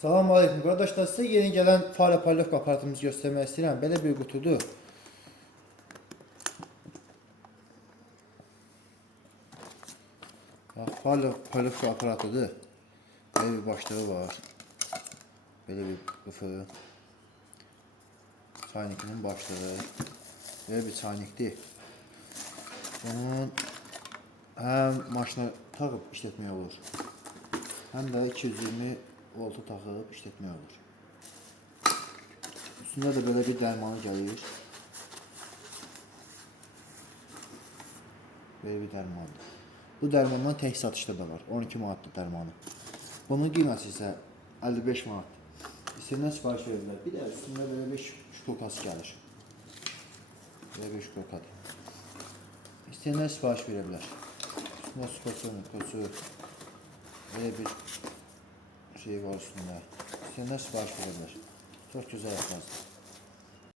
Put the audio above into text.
Salam aleyküm qardaşlar, sizə yeni gələn fare palyovka aparatımızı göstərmək istəyirəm. Belə bir qutudur. Palyovka aparatıdır. Belə bir başlığı var. Belə bir qıfı. Çaynikinin başlığı. Belə bir çaynikdir. Bunun həm maşına taxıb işlətmək olur, həm də 220 voltu taxıb işlətmək olur. Üstündə də belə bir dərmanı gəlir. Böyle bir dərmandır. Bu dərmandan tək satışda da var. 12 manatlı dərmanı. Bunun qiyməti isə 55 manat. İstəyənlər sifariş verirlər. Bir də üstündə belə 5 ştokası gəlir. Belə 5 ştokadır. İstəyənlər sifariş verə bilər. Üstündə skosu, belə bir şey var üstündə. İstəyənlər sifariş verə bilər. Çox gözəl aparatdır.